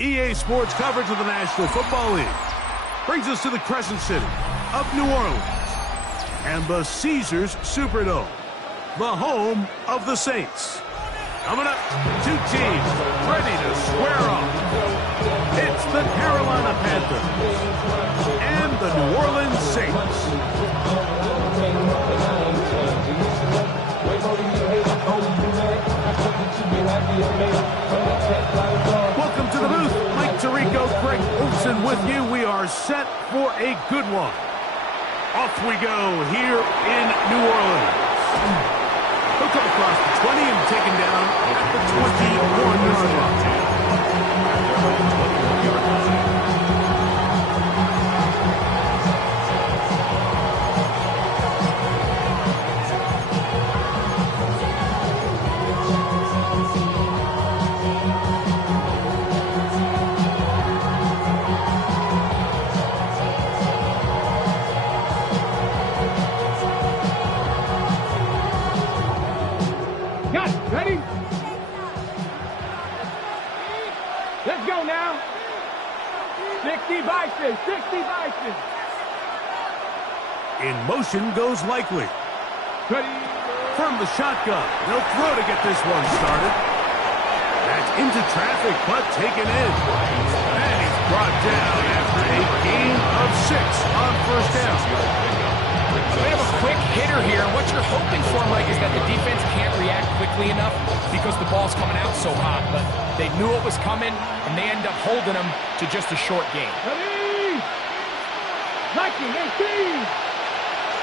EA Sports coverage of the National Football League brings us to the Crescent City of New Orleans and the Caesars Superdome, the home of the Saints. Coming up, two teams ready to square off. It's the Carolina Panthers and the New Orleans Saints. Welcome to the booth. Mike Tirico, Greg Olson with you. We are set for a good one. Off we go here in New Orleans. He'll come across the 20 and taken down at the 21-yard line. Ready? Let's go now. 60 Bison, 60 Bison. In motion goes Likely. Ready? From the shotgun, they'll throw to get this one started. That's into traffic, but taken in. And he's brought down after a gain of 6 on first down. They have a quick hitter here. What you're hoping for, Mike, is that the defense can't react quickly enough because the ball's coming out so hot. But they knew it was coming, and they end up holding them to just a short gain. Ready? Lucky, 18.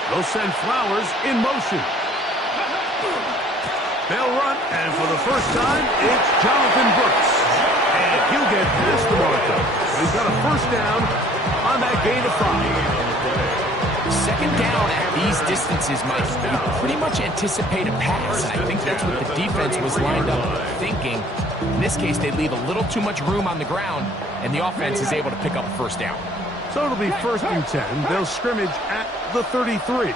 They'll send Flowers in motion. They'll run, and for the first time, it's Jonathan Brooks. And he'll get past the marker. He's got a first down on that gain of 5. Second down at these distances, Mike, you pretty much anticipate a pass. And I think that's what the defense was lined up thinking. In this case, they leave a little too much room on the ground, and the offense is able to pick up a first down. So it'll be 1st and 10. They'll scrimmage at the 33.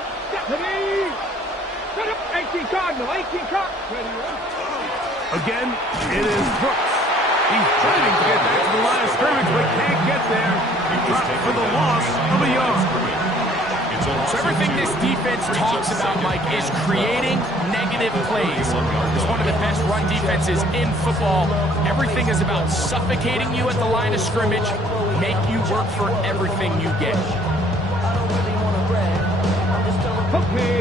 18 Cardinal, 18 Cardinal. Again, it is Brooks. He's trying to get back to the line of scrimmage, but can't get there. He dropped for the loss of a yard. So everything this defense talks about, Mike, is creating negative plays. It's one of the best run defenses in football. Everything is about suffocating you at the line of scrimmage, make you work for everything you get.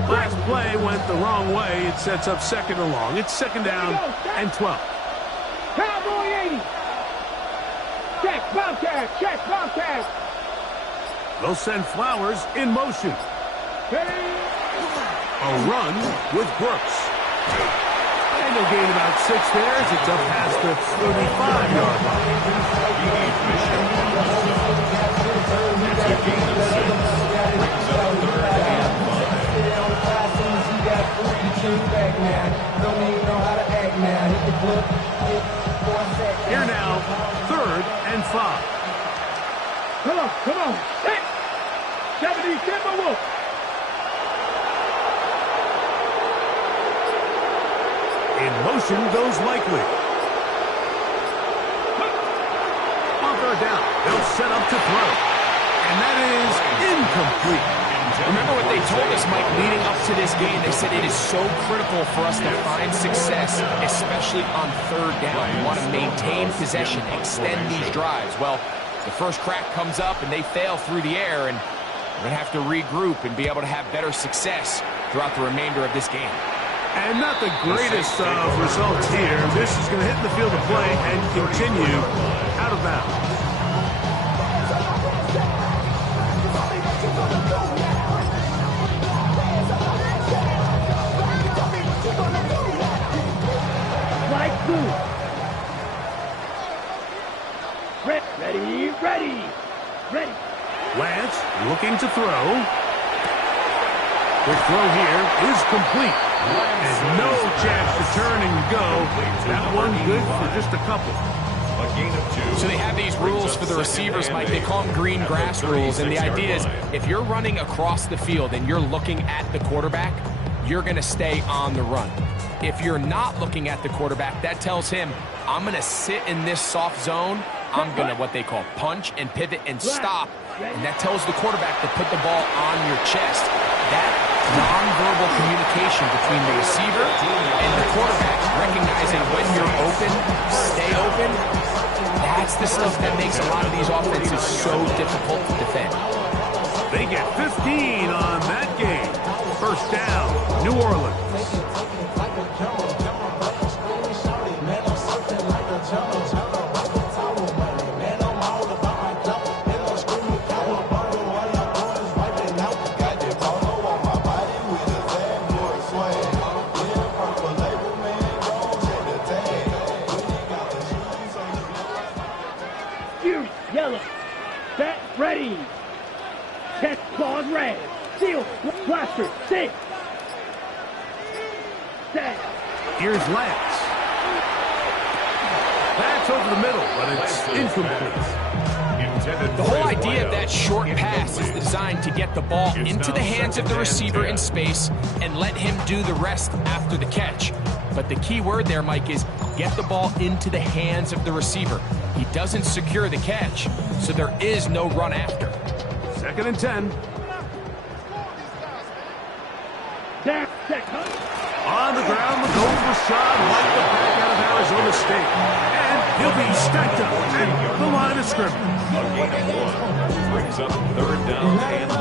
Last play went the wrong way. It sets up 2nd and long. It's 2nd down and 12. Cowboy 80. Check, check, Bobcat. They'll send Flowers in motion. A run with Brooks. And they'll gain about 6 there as it's up past the 35-yard line. Here now, 3rd and 5. Come on. Hey! 70 Timberwolves. In motion goes Likely. On 3rd down, they'll set up to throw. And that is incomplete. Remember what they told us, Mike, leading up to this game. They said it is so critical for us to find success, especially on 3rd down. We want to maintain possession, extend these drives. Well, the first crack comes up, and they fail through the air, and we're going to have to regroup and be able to have better success throughout the remainder of this game. And not the greatest of results here. This is going to hit the field of play and continue out of bounds. Ready. Lance looking to throw. The throw here is complete. And no chance to turn and go. That one good for just a couple. A gain of 2. So they have these rules for the receivers, Mike. They call them green grass rules. And the idea is if you're running across the field and you're looking at the quarterback, you're going to stay on the run. If you're not looking at the quarterback, that tells him, I'm going to sit in this soft zone. I'm going to what they call punch and pivot and stop. And that tells the quarterback to put the ball on your chest. That nonverbal communication between the receiver and the quarterback, recognizing when you're open, stay open, that's the stuff that makes a lot of these offenses so difficult to defend. They get 15 on that game. First down, New Orleans. Yellow. Set. Ready. Catch. Claws red. Seal. Blaster. 6. Set. Here's Lance. That's over the middle, but it's incomplete. The whole idea of that short pass is designed to get the ball into the hands of the receiver in space and let him do the rest after the catch. But the key word there, Mike, is get the ball into the hands of the receiver. He doesn't secure the catch, so there is no run after. 2nd and 10. Down. Set. On the ground, the Golden Rashad like the back out of Arizona State. And he'll be stacked up at the line of scrimmage. A gain of 1 brings up 3rd down and 9.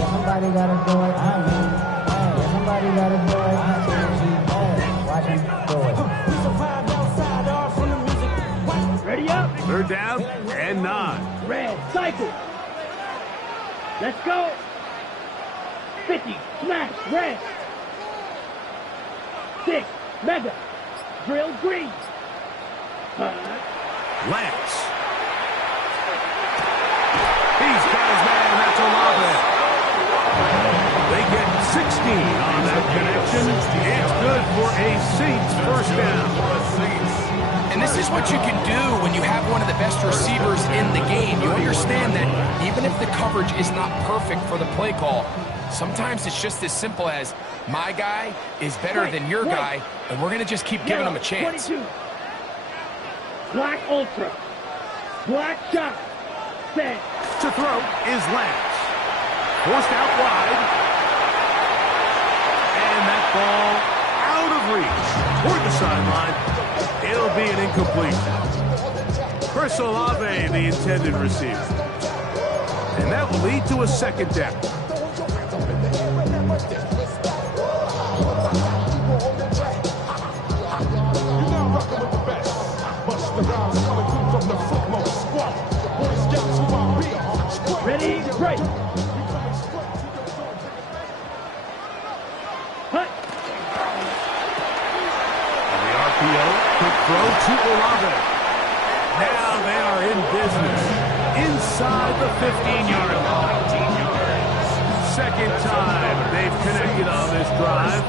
Somebody gotta do it. I mean, hey, somebody gotta do it. I see. Watch him do it. We survived outside, all from the music. Ready up. 3rd down and 9. Red. Cycle. Let's go. 50. Smash. Red. 6. Mega. Drill green. Lance. He's got his man. That's Olave. They get 16 on that connection. It's good for a Saints first down. And this is what you can do when you have one of the best receivers in the game. You understand that even if the coverage is not perfect for the play call, sometimes it's just as simple as my guy is better than your guy, and we're going to just keep giving him a chance. 22. Black Ultra. Black shot. Set. To throw is Lance. Forced out wide. And that ball out of reach toward the sideline. It'll be an incomplete. Chris Olave, the intended receiver. And that will lead to a 2nd down. Ready, break. Hut. On the RPO, quick throw to Olave. Now they are in business inside the 15-yard line. 2nd time they've connected on this drive.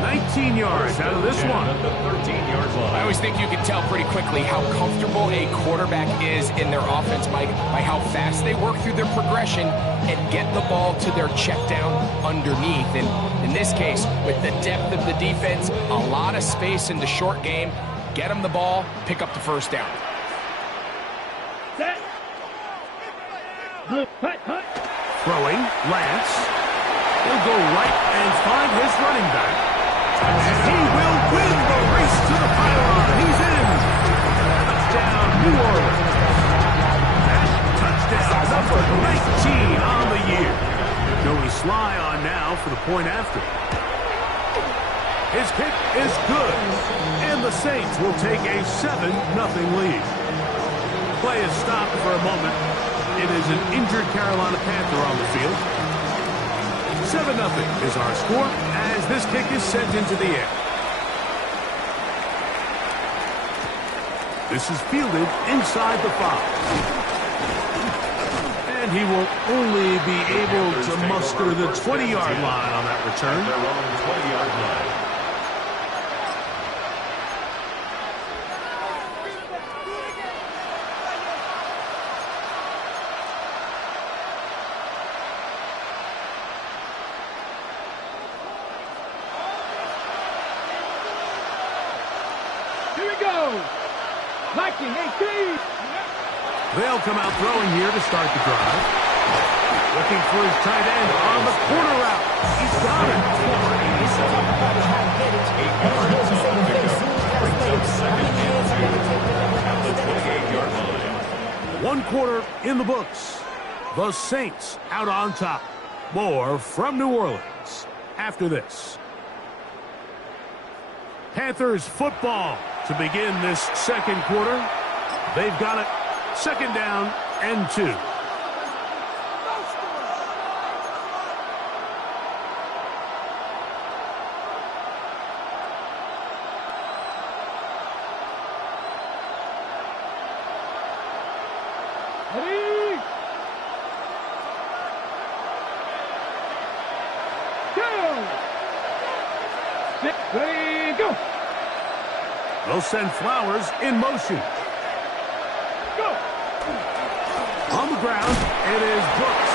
19 yards out of this one. I always think you can tell pretty quickly how comfortable a quarterback is in their offense, Mike, by how fast they work through their progression and get the ball to their check down underneath. And in this case, with the depth of the defense, a lot of space in the short game, get them the ball, pick up the first down. Set. Hut, hut. Throwing, Lance. He'll go right and find his running back. And he will win the race to the pylon. He's in. Touchdown, New Orleans. Touchdown number 19 on the year. Joey Sly on now for the point after. His kick is good. And the Saints will take a 7-0 lead. Play is stopped for a moment. It is an injured Carolina Panther on the field. 7-0 is our score as this kick is sent into the air. This is fielded inside the 5. And he will only be able to muster the 20-yard line on that return. Their own 20-yard line. Here we go. Viking 18. They'll come out throwing here to start the drive. Looking for his tight end on the corner route. He's got it. 8 yards on the pickup. Brings up second and 2 at the 28-yard line. 1 quarter in the books. The Saints out on top. More from New Orleans after this. Panthers football to begin this second quarter. They've got it. Second down and 2. Ready. Go. 6, ready, go. They'll send Flowers in motion. Go. On the ground, it is Brooks.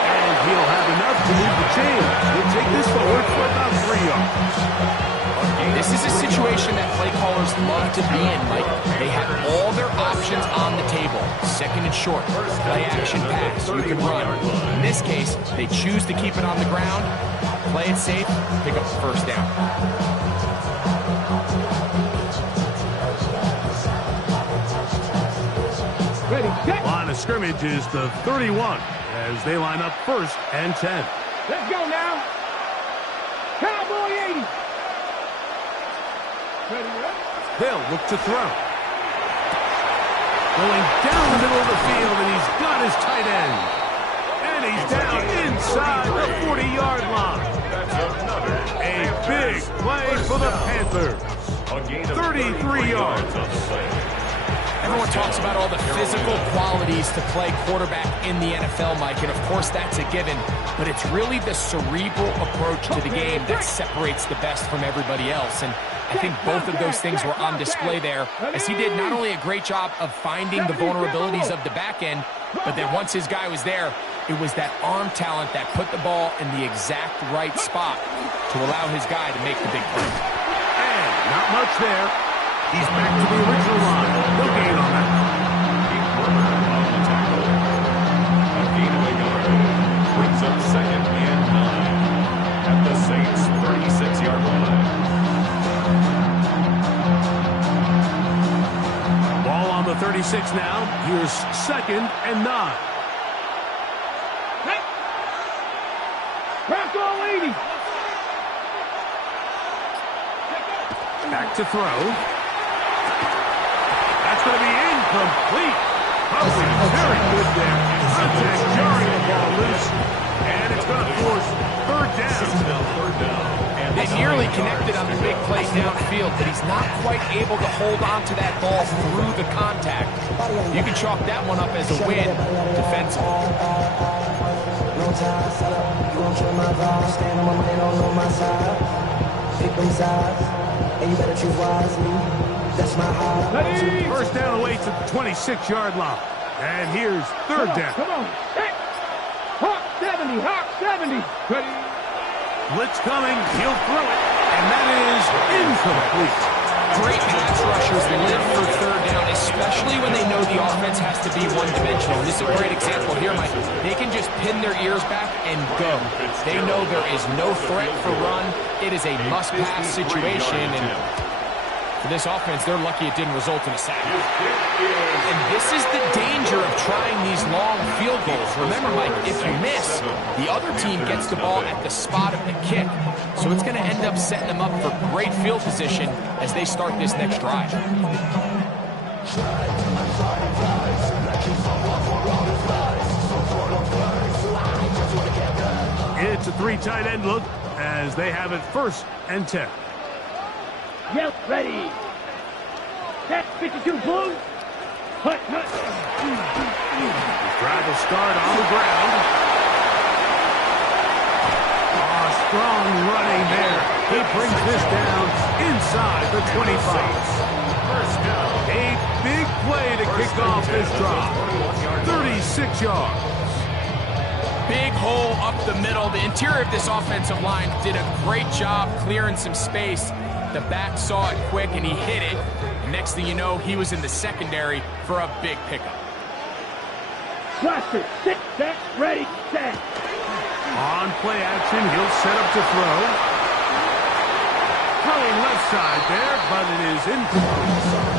And he'll have enough to move the chains. He'll take this forward for about 3 yards. This is a situation that play callers love to be in, Mike. They have all their options on the table. Second and short, play action pass, you can run. In this case, they choose to keep it on the ground, play it safe, pick up the first down. Ready, set. Line of scrimmage is the 31 as they line up first and 10. Let's go now. Cowboy 80. Ready, up. They'll look to throw. Going down the middle of the field, and he's got his tight end. And he's down inside the 40-yard line. A big play for the Panthers. 33 yards. Everyone talks about all the physical qualities to play quarterback in the NFL, Mike, and of course that's a given, but it's really the cerebral approach to the game that separates the best from everybody else, and I think both of those things were on display there, as he did not only a great job of finding the vulnerabilities of the back end, but then once his guy was there, it was that arm talent that put the ball in the exact right spot to allow his guy to make the big play. And not much there. He's back to the original line. No gain on that. On the tackle. A gain of a yard. Brings up second and 9 at the Saints' 36-yard line. Ball on the 36 now. Here's second and 9. Hey. Crack all 80. Back to throw. That's going to be incomplete. Humphrey very good there. Contact jarring the ball loose. And it's going to force third down. They nearly connected on the big play downfield, but he's not quite able to hold on to that ball through the contact. You can chalk that one up as a win defensively. No time, set up, you gon' kill my vibe. Stand on my money, don't know my side. Pick them sides, and you better choose wisely. That's my high. First down away to the 26-yard line. And here's third down. Come on. Hey. Hawk 70. Hawk 70. Ready. Blitz coming. He'll throw it. And that is incomplete. Great pass rushers live for third down, especially when they know the offense has to be one-dimensional. This is a great example here, Mike. They can just pin their ears back and go. They know there is no threat for run. It is a must-pass situation, and for this offense, they're lucky it didn't result in a sack. And this is the danger of trying these long field goals. Remember, Mike, if you miss, the other team gets the ball at the spot of the kick. So it's going to end up setting them up for great field position as they start this next drive. It's a 3 tight end look as they have it first and 10. Yelp ready. Set 52 blue. Hut, hut. Drive will start on the ground. Oh, strong running there. He brings this down inside the 25. First down. A big play to kick off this drive. 36 yards. Big hole up the middle. The interior of this offensive line did a great job clearing some space. The back saw it quick, and he hit it. Next thing you know, he was in the secondary for a big pickup. Blaster, sit, set, ready, set. On play action, he'll set up to throw. Throwing left side there, but it is incomplete.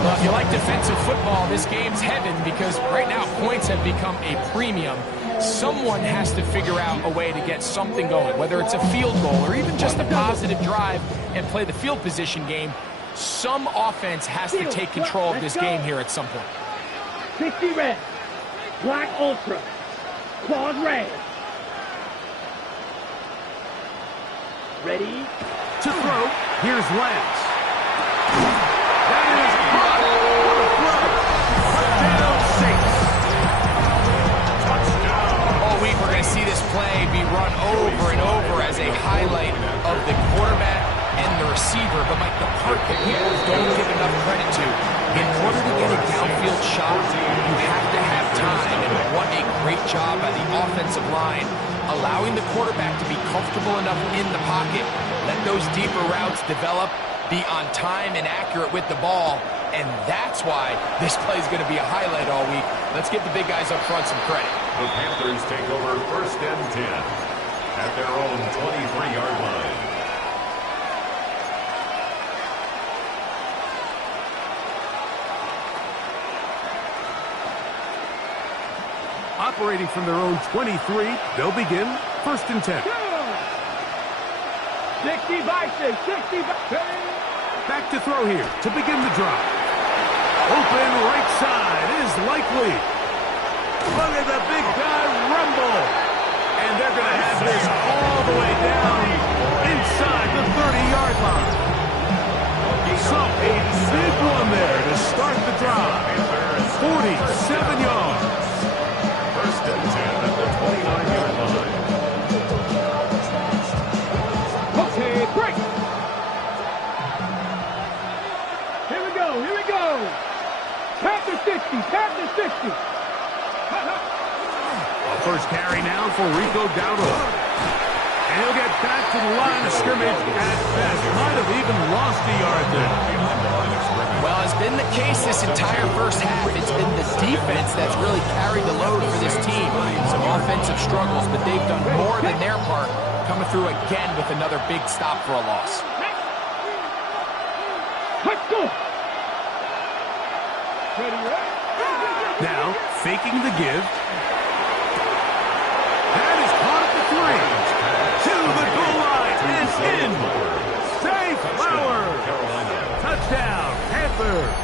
Well, if you like defensive football, this game's heaven because right now points have become a premium. Someone has to figure out a way to get something going, whether it's a field goal or even just a positive drive and play the field position game. Some offense has to take control of this game here at some point. 60 red, black ultra, claws red. Ready? To throw, here's Lance. That is caught. What a throw. Touchdown, Saints. All week we're going to see this play be run over and over as a highlight of the quarterback and the receiver. But Mike, the part that people don't give enough credit to, in order to get a downfield shot, you have to have time. And what a great job by the offensive line, allowing the quarterback to be comfortable enough in the pocket, let those deeper routes develop, be on time and accurate with the ball, and that's why this play is going to be a highlight all week. Let's give the big guys up front some credit. The Panthers take over first and 10 at their own 23-yard line. Operating from their own 23, they'll begin first and 10. 60 by 6, 60 by 10. Back to throw here to begin the drive. Open right side is likely. Look at the big guy rumble. And they're going to have this all the way down inside the 30-yard line. So a big one there to start the drive. 47 yards. First and 10 at the 29-yard line. Okay, break. Here we go, here we go. Panther 60, Panther 60. First carry now for Rico Dowdle. And he'll get back to the line of scrimmage at best. Might have even lost a yard there. Well, it's been the case this entire first half. It's been the defense that's really carried the load for this team. Some offensive struggles, but they've done more than their part, coming through again with another big stop for a loss. Let's go. Ready, ready. Now, faking the give. That is caught at the 3. To the goal line and in. Safe Flowers. Touchdown, Panthers.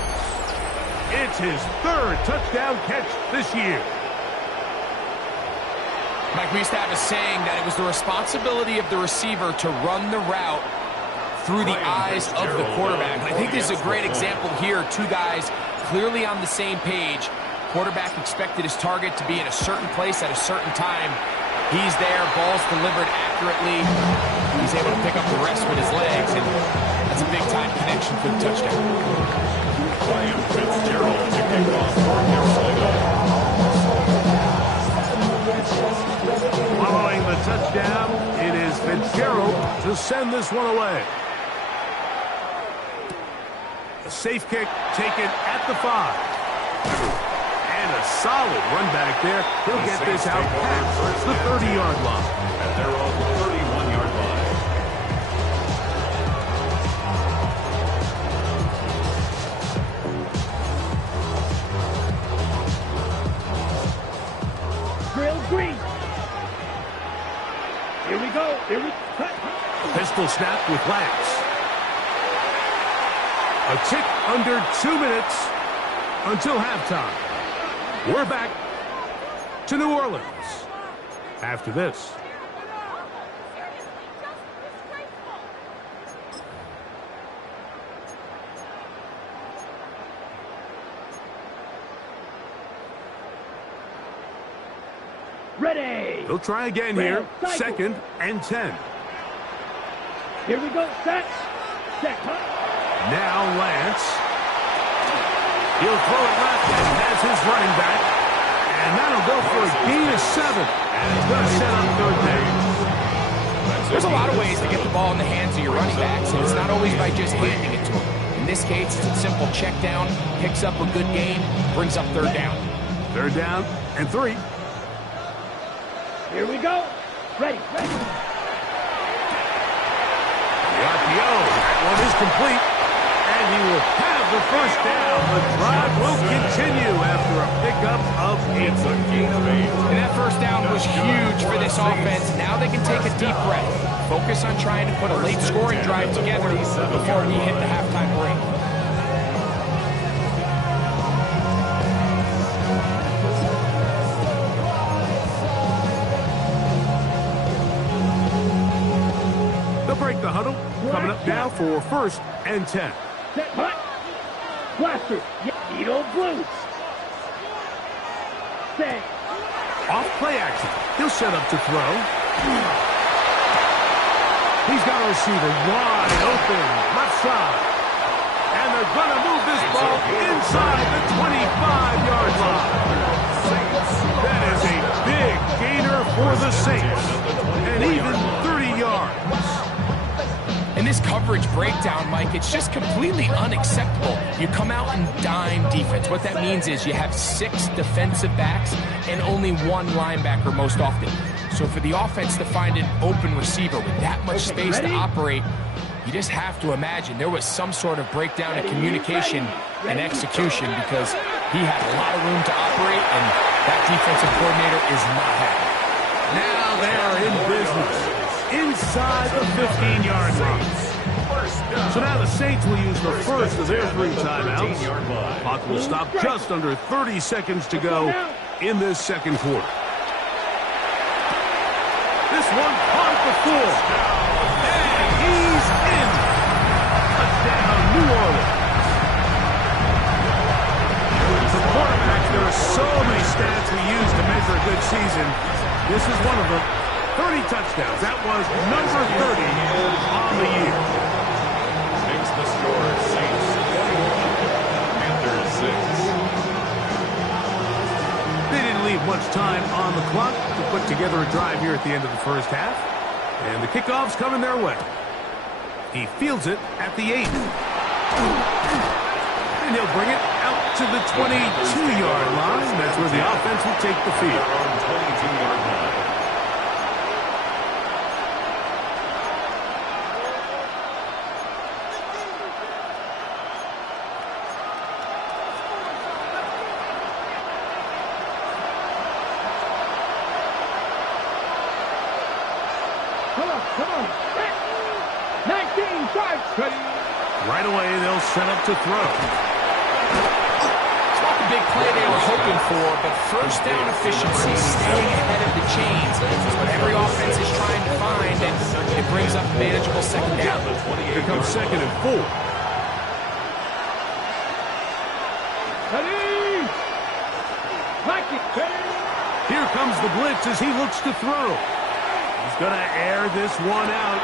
It's his third touchdown catch this year. Mike, we used to have a saying that it was the responsibility of the receiver to run the route through the eyes of the quarterback. And I think this is a great example here. Two guys clearly on the same page. Quarterback expected his target to be in a certain place at a certain time. He's there, ball's delivered accurately. He's able to pick up the rest with his legs, and that's a big-time connection for the touchdown. Ryan Fitzgerald to kick off for Carolina. Following the touchdown, it is Fitzgerald to send this one away. A safe kick taken at the 5. And a solid run back there. He'll get this out past the 30-yard line. At their own 31-yard line. Drill green. Here we go. Here we go. Pistol snap with Lance. A tick under 2 minutes until halftime. We're back to New Orleans after this. They'll try again here. 2nd and 10. Here we go. Set. Now Lance. He'll throw it left and has his running back. And that'll go for a gain of 7. And it's going to set up 3rd down. There's a lot of ways to get the ball in the hands of your running backs, and it's not always by just handing it to them. In this case, it's a simple check down, picks up a good gain, brings up 3rd down. 3rd down and 3. Here we go. Ready. The RPO. That one is complete. And he will have the 1st down. The drive will continue after a pickup of 8. It's a gain of 8. And that 1st down was huge for this offense. Now they can take a deep breath. Focus on trying to put a late scoring drive together before we hit the halftime break. They'll break the huddle. Coming up now for 1st and 10. Set. Hut. Blaster. Needle Blues. Stay. Off play action. He'll set up to throw. He's got a receiver wide open. Left side. And they're going to move this ball inside the 25-yard line. That is a big gainer for the Saints. And even 30 yards. In this coverage breakdown, Mike, it's just completely unacceptable. You come out in dime defense. What that means is you have 6 defensive backs and only 1 linebacker most often. So for the offense to find an open receiver with that much space to operate, you just have to imagine there was some sort of breakdown in communication and execution, because he had a lot of room to operate, and that defensive coordinator is not happy. Now they are in business inside the 15-yard line. So now the Saints will use the first of their 3 timeouts. Clock will stop just under 30 seconds to go in this 2nd quarter. This one caught the 4. And he's in. Touchdown, New Orleans. The quarterbacks, there are so many stats we use to measure a good season. This is one of them. 30 touchdowns. That was number 30 on the year. Makes the score Saints 21, Panthers 6. They didn't leave much time on the clock to put together a drive here at the end of the 1st half. And the kickoff's coming their way. He fields it at the 8. And he'll bring it out to the 22-yard line. That's where the offense will take the field. 22-yard line. Come on. 19 strikes. Ready. Right away, they'll set up to throw. It's not the big play they were hoping for, but 1st down efficiency, staying ahead of the chains, is what every offense is trying to find, and it brings up a manageable 2nd down. Here comes 2nd and 4. Ready. Like it. Ready. Here comes the blitz as he looks to throw. He's going to air this one out.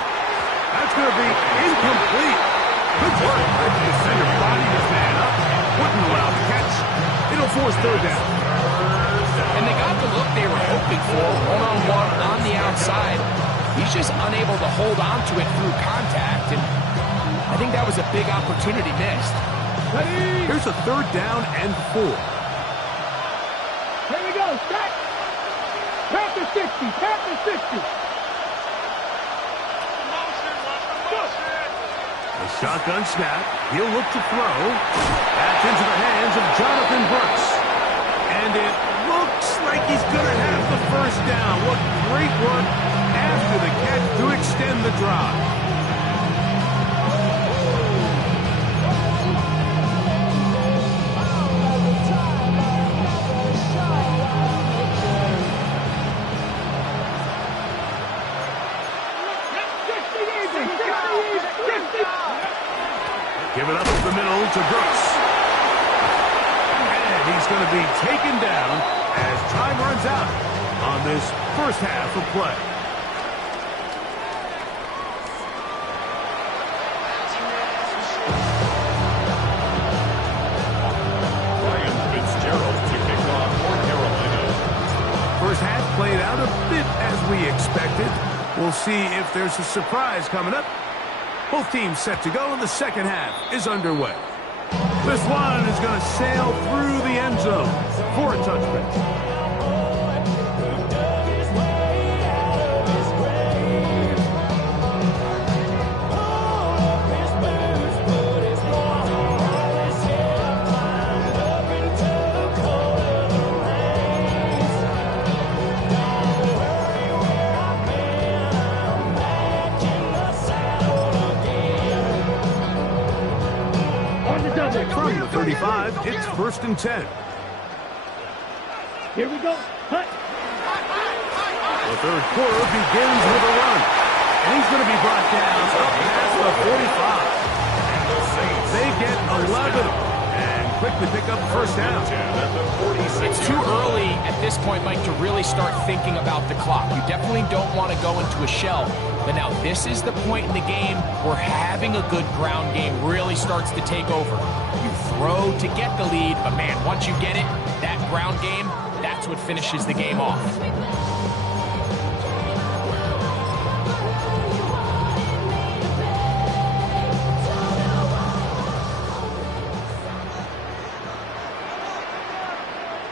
That's going to be incomplete. Good work. The defender bodied his man up. Wouldn't allow the catch. It'll force 3rd down. And they got the look they were hoping for, one-on-one on the outside. He's just unable to hold on to it through contact, and I think that was a big opportunity missed. Ready. Here's a 3rd down and 4. Here we go. Set. Panther 60. Panther 60. A shotgun snap. He'll look to throw. That's into the hands of Jonathan Brooks. And it looks like he's going to have the 1st down. What great work after the catch to extend the drive. Give it up the middle to Brooks. And he's going to be taken down as time runs out. on this first half of play. First half played out a bit as we expected. We'll see if there's a surprise coming up. Both teams set to go, and the second half is underway. This one is going to sail through the end zone for a touchback. From the 35, it's 1st and 10. Here we go. Hut. The third quarter begins with a run. And he's going to be brought down up past the 45. They get 11 and quickly pick up the first down. It's too early at this point, Mike, to really start thinking about the clock. You definitely don't want to go into a shell. But now this is the point in the game where having a good ground game really starts to take over. You throw to get the lead, but man, once you get it, that ground game, that's what finishes the game off.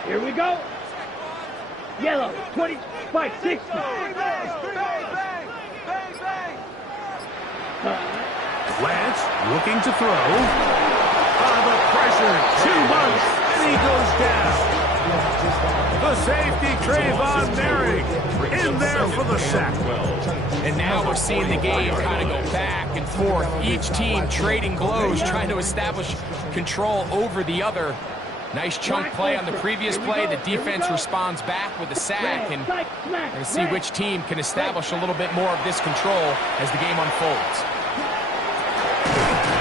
Here we go. Yellow, 25, 60. Lance looking to throw. The pressure, 2 months, and he goes down. The safety, Trayvon Merrick, in there for the sack. And now we're seeing the game kind of go back and forth. Each team trading blows, trying to establish control over the other. Nice chunk play on the previous play. The defense responds back with a sack, and we're going to see which team can establish a little bit more of this control as the game unfolds.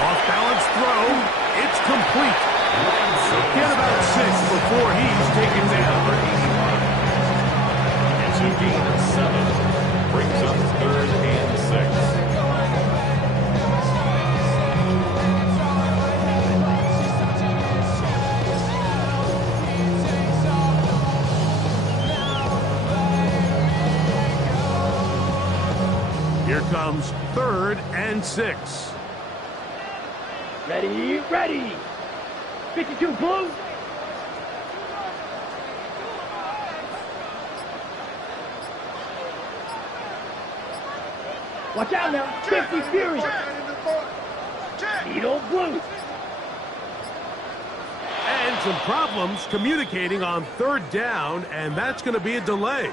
Off-balance throw. It's complete. Get about 6 before he's taken down. It's a gain of 7. Brings up 3rd and 6. Here comes 3rd and 6. Ready, ready. 52 blue. Watch out now. 50 Fury. Needle blue. And some problems communicating on 3rd down, and that's going to be a delay.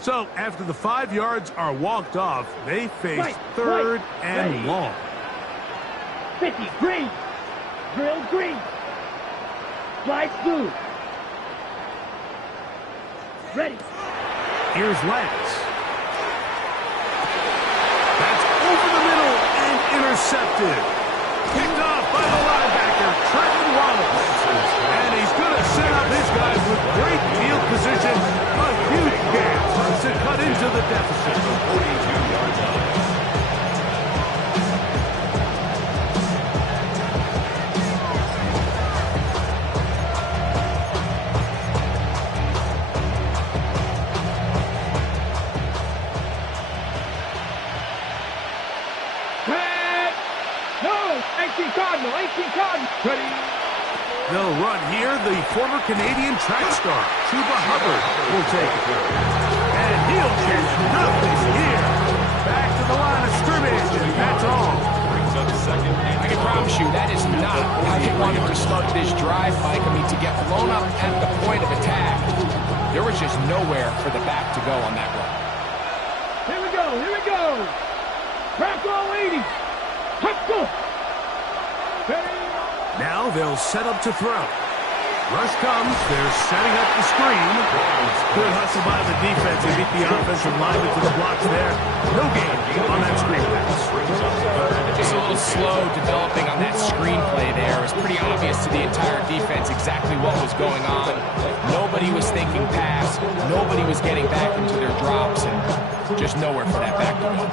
So, after the 5 yards are walked off, they face 3rd and long. 50, green. Drill, green. Light blue. Ready. Here's Lance. That's over the middle and intercepted. Picked off by the linebacker, Trenton Wallace. And he's going to set up his guys with great field position. A huge gain to cut into the deficit. 42 yards out. No, 18 Cardinal, 18 Cardinal. Ready. They'll run here. The former Canadian track star, Chuba Hubbard, will take it. And he'll get nothing here. Back to the line of scrimmage, and that's all. Brings up 2nd. I can promise you that is not how you wanted to start this drive, Mike. I mean, to get blown up at the point of attack, there was just nowhere for the back to go on that run. Here we go, here we go. Crack all 80. Let's go. Ready. Now they'll set up to throw. Rush comes. They're setting up the screen. Good hustle by the defense. They beat the offensive lineman to the blocks there. No gain on that screen pass. Just a little slow developing on that screenplay there. It was pretty obvious to the entire defense exactly what was going on. Nobody was thinking pass. Nobody was getting back into their drops, and just nowhere for that back to go.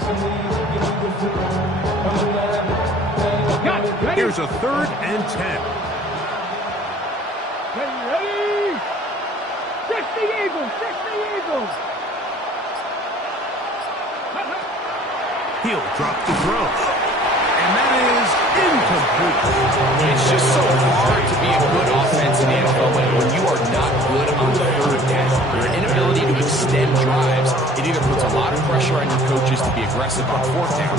Here's a 3rd and 10. Ready? Fix the Eagles! Fix the Eagles! He'll drop the throw. And that is incomplete. It's just so hard to be a good offense in the NFL when you are not good on 3rd down. Your inability to extend drives, it either puts a lot of pressure on your coaches to be aggressive on 4th down,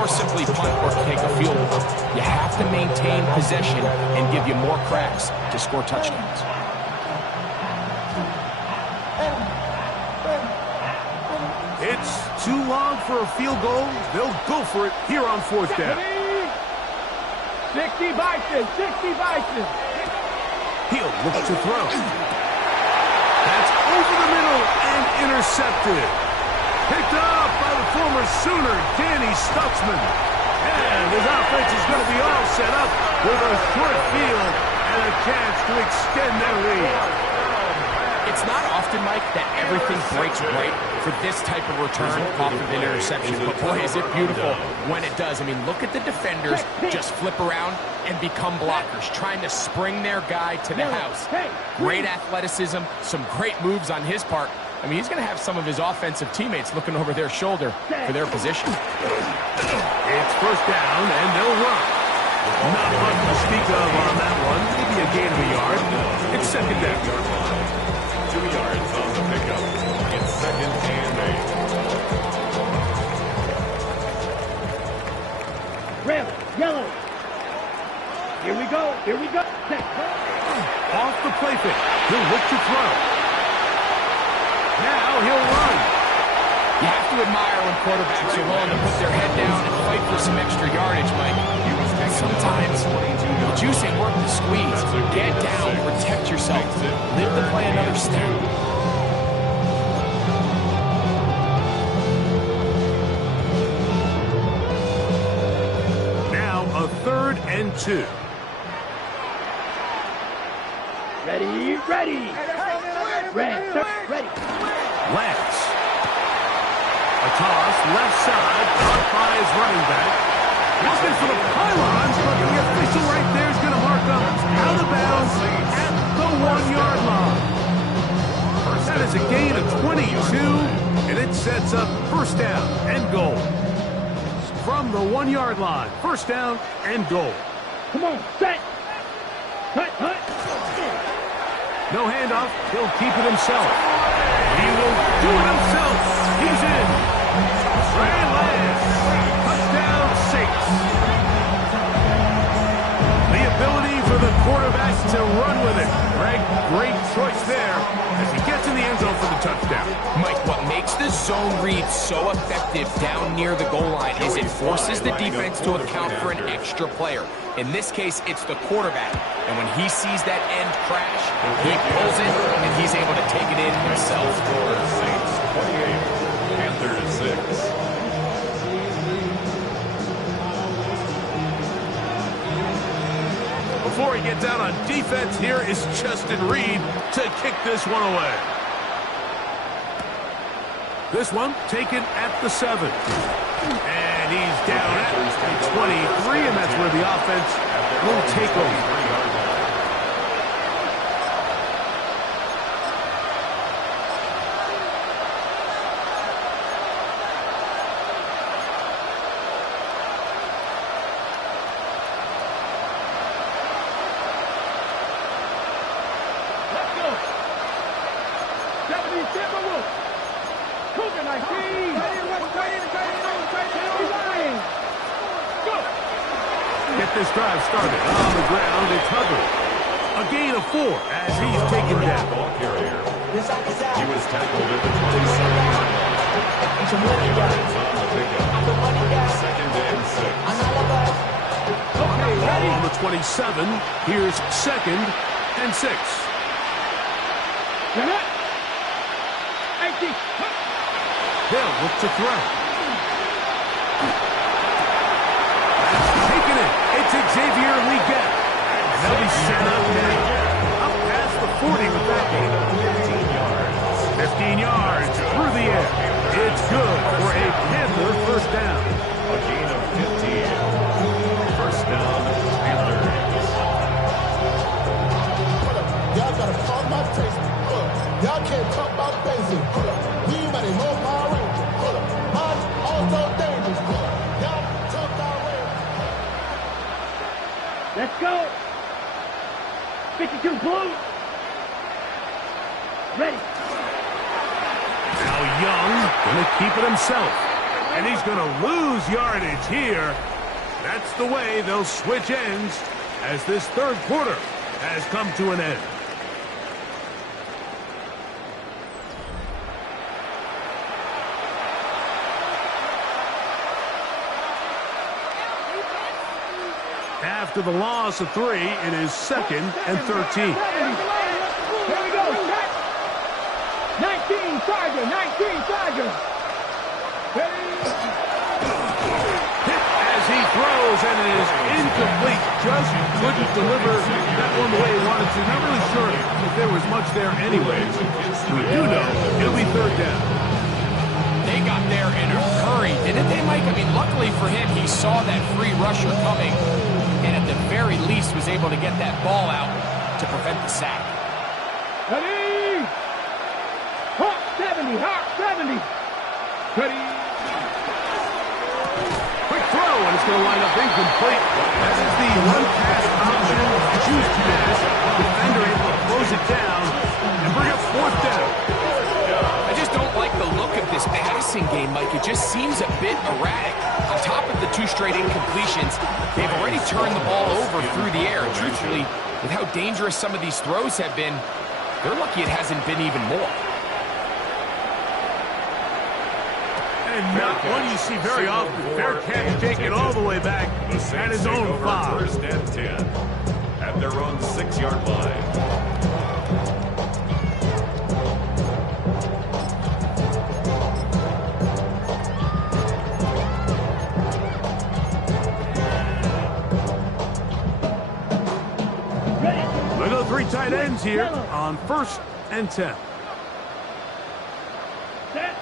or simply punt or kick a field goal. You have to maintain possession and give you more cracks to score touchdowns. It's too long for a field goal. They'll go for it here on 4th down. 60 Bison! 60 Bison! He'll look to throw. That's over the middle and intercepted. Picked up by the former Sooner, Danny Stutzman. And his offense is going to be all set up with a short field and a chance to extend their lead. It's not often, Mike, that everything breaks right for this type of return off of an interception. But boy, is it beautiful when it does. I mean, look at the defenders just flip around and become blockers, trying to spring their guy to the house. Great athleticism, some great moves on his part. I mean, he's going to have some of his offensive teammates looking over their shoulder for their position. It's 1st down, and they'll run. Not much to speak of on that one. Maybe a gain of a yard. It's 2nd down. 2 yards on the pickup. It's 2nd and 8. Red, yellow. Here we go. Here we go. Off the play fake. He'll look to throw. Now he'll run. You have to admire when quarterbacks are willing to put their head down and fight for some extra yardage, Mike. Sometimes the juice ain't worth the squeeze. Get down, protect yourself, live to play another step. Now a 3rd and 2. Ready, ready. Ready. Lance. A toss, left side, caught by his running back. Looking for the pylons, but the official right there is going to mark up out of bounds at the 1-yard line. That is a gain of 22, and it sets up 1st down and goal. From the 1-yard line, 1st down and goal. Come on, set. Hut. No handoff. He'll keep it himself. He will do it himself. He's in. Grand Lance. Touchdown, Saints. The ability for the quarterback to run with it. Greg, great choice there as he gets in the end zone for the touchdown. Mike, what makes the zone read so effective down near the goal line is it forces the defense to account for an extra player. In this case, it's the quarterback. And when he sees that end crash, he pulls it, and he's able to take it in himself. Saints 28, Panthers 6. Before he gets out on defense, here is Justin Reed to kick this one away. This one taken at the 7. And he's down at 23, and that's where the offense will take over. Get this drive started on the ground. It's Hubbard. A gain of 4 as he's taken down. Ball carrier. He was tackled at the 27-yard line. 2 yards on the pickup. 2nd and 6. Okay, ready. On the 27. Here's 2nd and 6. You're not. 18. They'll look to throw. Taking it. It's Xavier Leggett. And they'll be set up now. Up past the 40 with that game. 15 yards through the air. It's good for a Panther first down. A gain of 15. First down, Panthers. Y'all gotta call my taste. Y'all can't talk about basic. We mighty low power ranger. I'm also dangerous. Y'all talk about ranger. Let's go. 52 blue. Ready. Now Young going to keep it himself. And he's going to lose yardage here. That's the way they'll switch ends as this third quarter has come to an end. After the loss of 3, it is 2nd and 13. Here we go. 19 Charger. 19 Charger. Ready. Hit as he throws, and it is incomplete. Just couldn't deliver that one the way he wanted to. Not really sure if there was much there anyways. We do know it'll be 3rd down. They got there in a hurry, didn't they, Mike? I mean, luckily for him, he saw that free rusher coming, and at the very least was able to get that ball out to prevent the sack. Ready. Hawk 70. Hawk 70. Ready. Quick throw, and it's going to line up incomplete. That is the one-pass option. Choose to pass. Defender able to close it down and bring up 4th down. I just don't like the look of this passing game, Mike. It just seems a bit erratic. On top of the 2 straight incompletions, they've already turned the ball over through the air. Truthfully, with how dangerous some of these throws have been, they're lucky it hasn't been even more. And not one you see very often. Fair catch taken all the way back at his own 5. 1st and 10 at their own 6-yard line. Look at the 3 tight ends here on 1st and 10. Set.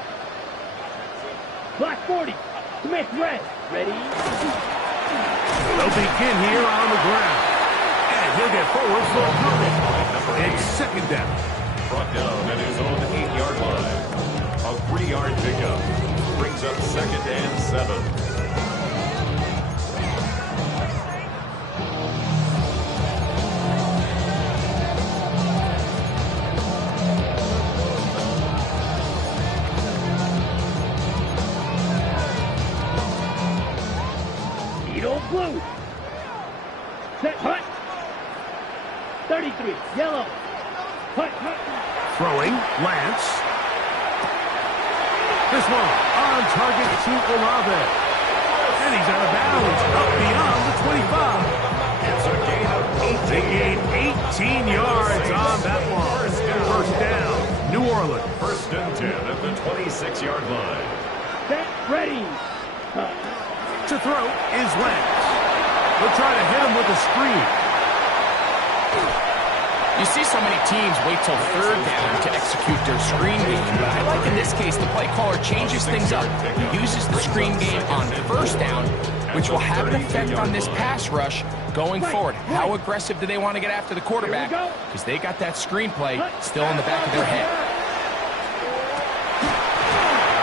Black 40. Smith red. Ready. They'll begin here on the ground. And he'll get forward for a couple. It's 2nd down. Brought down at his own 8-yard line. A 3-yard pickup. Brings up 2nd and 7. Blue. Set. Hut. 33. Yellow. Hut. Hut. Throwing. Lance. This one on target to Olave. And he's out of bounds. Up beyond the 25. It's a gain of 18. They gain 18 yards on that one. First down. New Orleans. 1st and 10 at the 26-yard line. Set. Ready. To throw is Lance. They'll try to hit him with a screen. You see so many teams wait till 3rd down to execute their screen game, but I like in this case the play caller changes things up. He uses the screen game on 1st down, which will have an effect on this pass rush going forward. How aggressive do they want to get after the quarterback? Because they got that screen play still in the back of their head.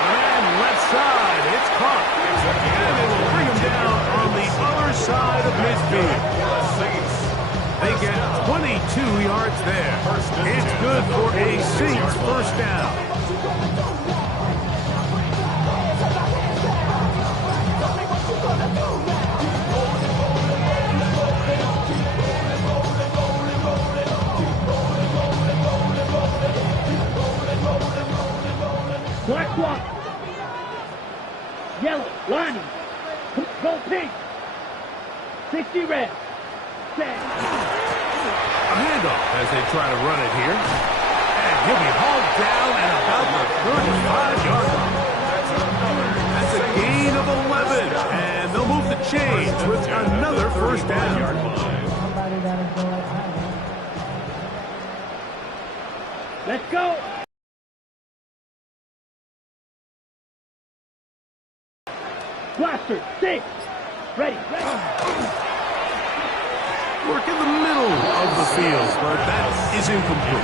And left side, it's caught. And they will bring him down on the other side of midfield. They get 22 yards there. It's good for a Saints first down. Black block. Yellow. Lining. Go pink. 60 red. Set. A handoff as they try to run it here. And he'll be hauled down at about the 35-yard line. That's a gain of 11. And they'll move the chains with another first down. Somebody got to go. Let's go. Blaster, 6. Ready. Work in the middle of the field, but that is incomplete.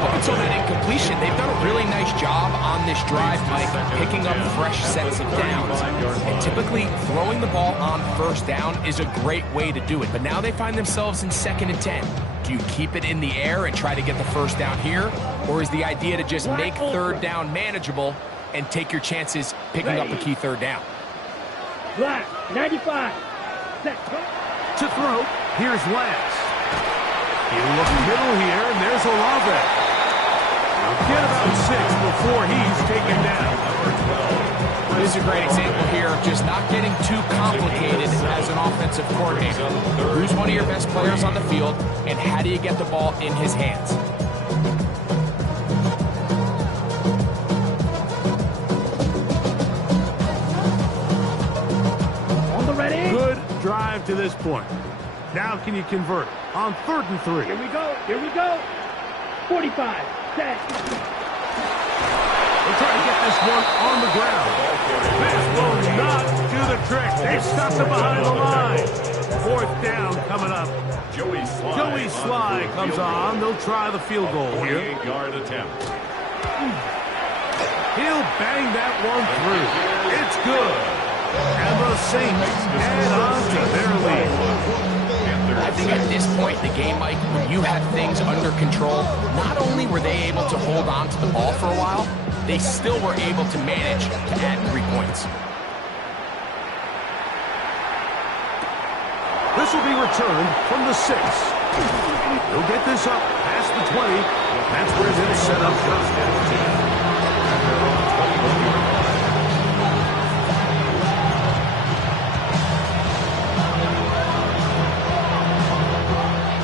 Up until that incompletion, they've done a really nice job on this drive, Mike, picking up fresh sets of downs. And typically, throwing the ball on first down is a great way to do it. But now they find themselves in 2nd and 10. Do you keep it in the air and try to get the first down here? Or is the idea to just make third down manageable and take your chances picking up a key third down? Black, 95. Set. To throw, here's Lance. He'll look middle here, and there's Olave. He'll get about 6 before he's taken down. This is a great example here of just not getting too complicated as an offensive coordinator. Who's one of your best players on the field, and how do you get the ball in his hands? Good drive to this point. Now can you convert on 3rd and 3? Here we go. Here we go. 45. Set. They'll try to get this one on the ground. This will not do the trick. They stuck it behind the line. 4th down coming up. Joey Sly comes on. They'll try the field goal here. 48-yard attempt. He'll bang that one through. It's good. And the Saints add on to their lead. I think at this point in the game, Mike, when you have things under control, not only were they able to hold on to the ball for a while, they still were able to manage to add 3 points. This will be returned from the 6. He'll get this up past the 20. That's where they'll set up first down.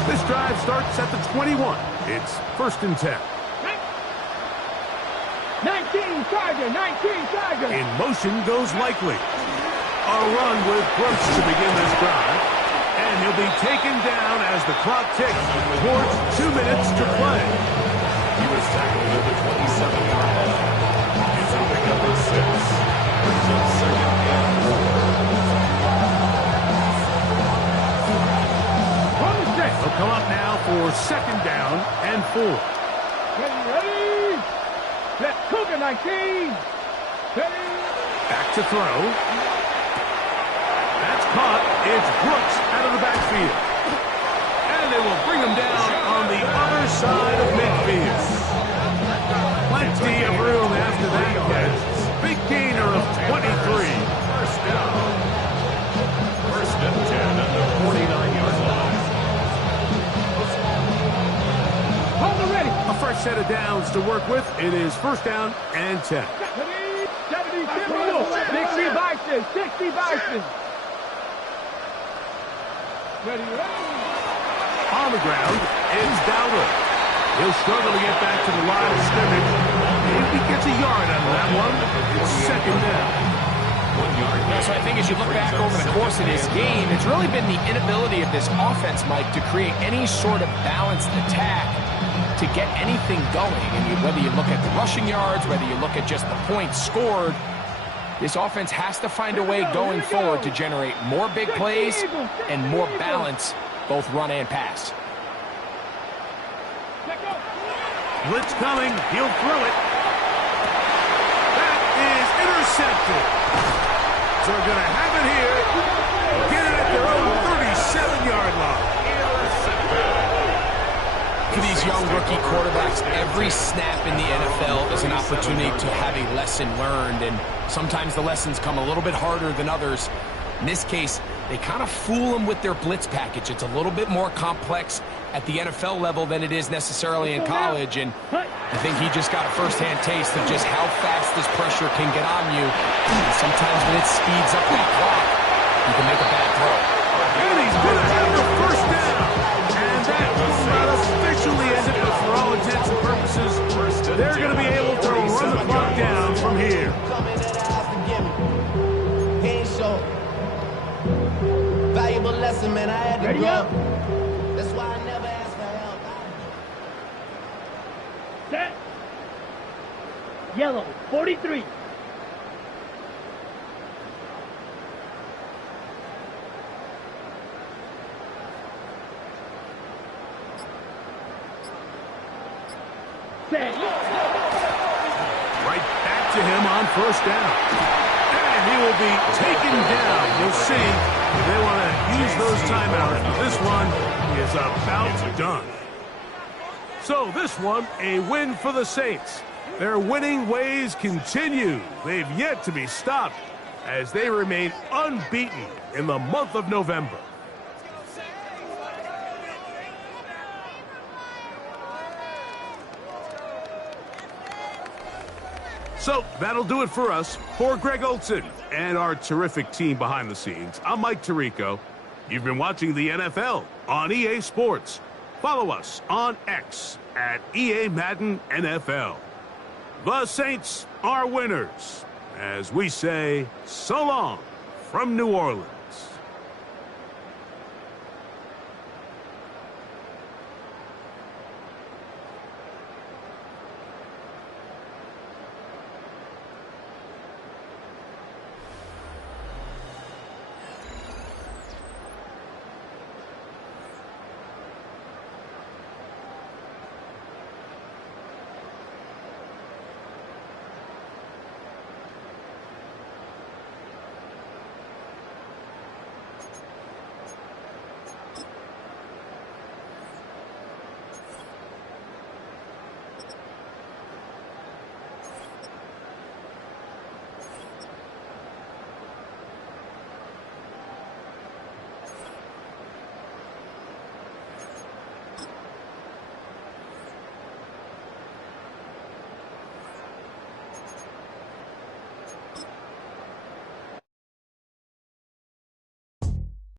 This drive starts at the 21. It's 1st and 10. 19 Tiger, 19 Tiger. In motion goes Likely. A run with Brooks to begin this drive. And he'll be taken down as the clock ticks towards 2 minutes to play. He was tackled at the 27-yard line. It's up to number 6. Brings up 2nd and 4. They'll come up now for 2nd down and 4. Ready. Let's cook it, 19. Ready. Back to throw. That's caught. It's Brooks out of the backfield. And they will bring him down on the other side of midfield. Plenty of room after that catch. Big gainer of 23. First down. 1st and 10 at the 49-yard line. Hold it ready. A fresh set of downs to work with. It is 1st down and 10. 70, 60 Bison, 60 Bison. Ready. On the ground, it's Dowler. He'll struggle to get back to the line of scrimmage. Maybe gets a yard out of that one. It's 2nd down. 1 yard. Yeah, so I think as you look back over the course of this game, it's really been the inability of this offense, Mike, to create any sort of balanced attack to get anything going. And whether you look at the rushing yards, whether you look at just the points scored, this offense has to find a way going forward to generate more big plays and more balance, both run and pass. Blitz coming. He'll throw it. That is intercepted. So they're going to have it here. Get it at their own 37-yard line. For these young rookie quarterbacks, every snap in the NFL is an opportunity to have a lesson learned, and sometimes the lessons come a little bit harder than others. In this case, they kind of fool them with their blitz package. It's a little bit more complex at the NFL level than it is necessarily in college, and I think he just got a first-hand taste of just how fast this pressure can get on you. And sometimes when it speeds up that clock, you can make a bad throw. And he's going to have the first down. And that valuable lesson, man. I had to Ready go. up. That's why I never asked for help. Set. Yellow, 43. Set. Right back to him on first down. And he will be taken down. You'll see they want to use those timeouts, but this one is about done. So this one, a win for the Saints. Their winning ways continue. They've yet to be stopped as they remain unbeaten in the month of November. So that'll do it for us. For Greg Olson and our terrific team behind the scenes, I'm Mike Tirico. You've been watching the NFL on EA Sports. Follow us on X at EA Madden NFL. The Saints are winners, as we say so long from New Orleans.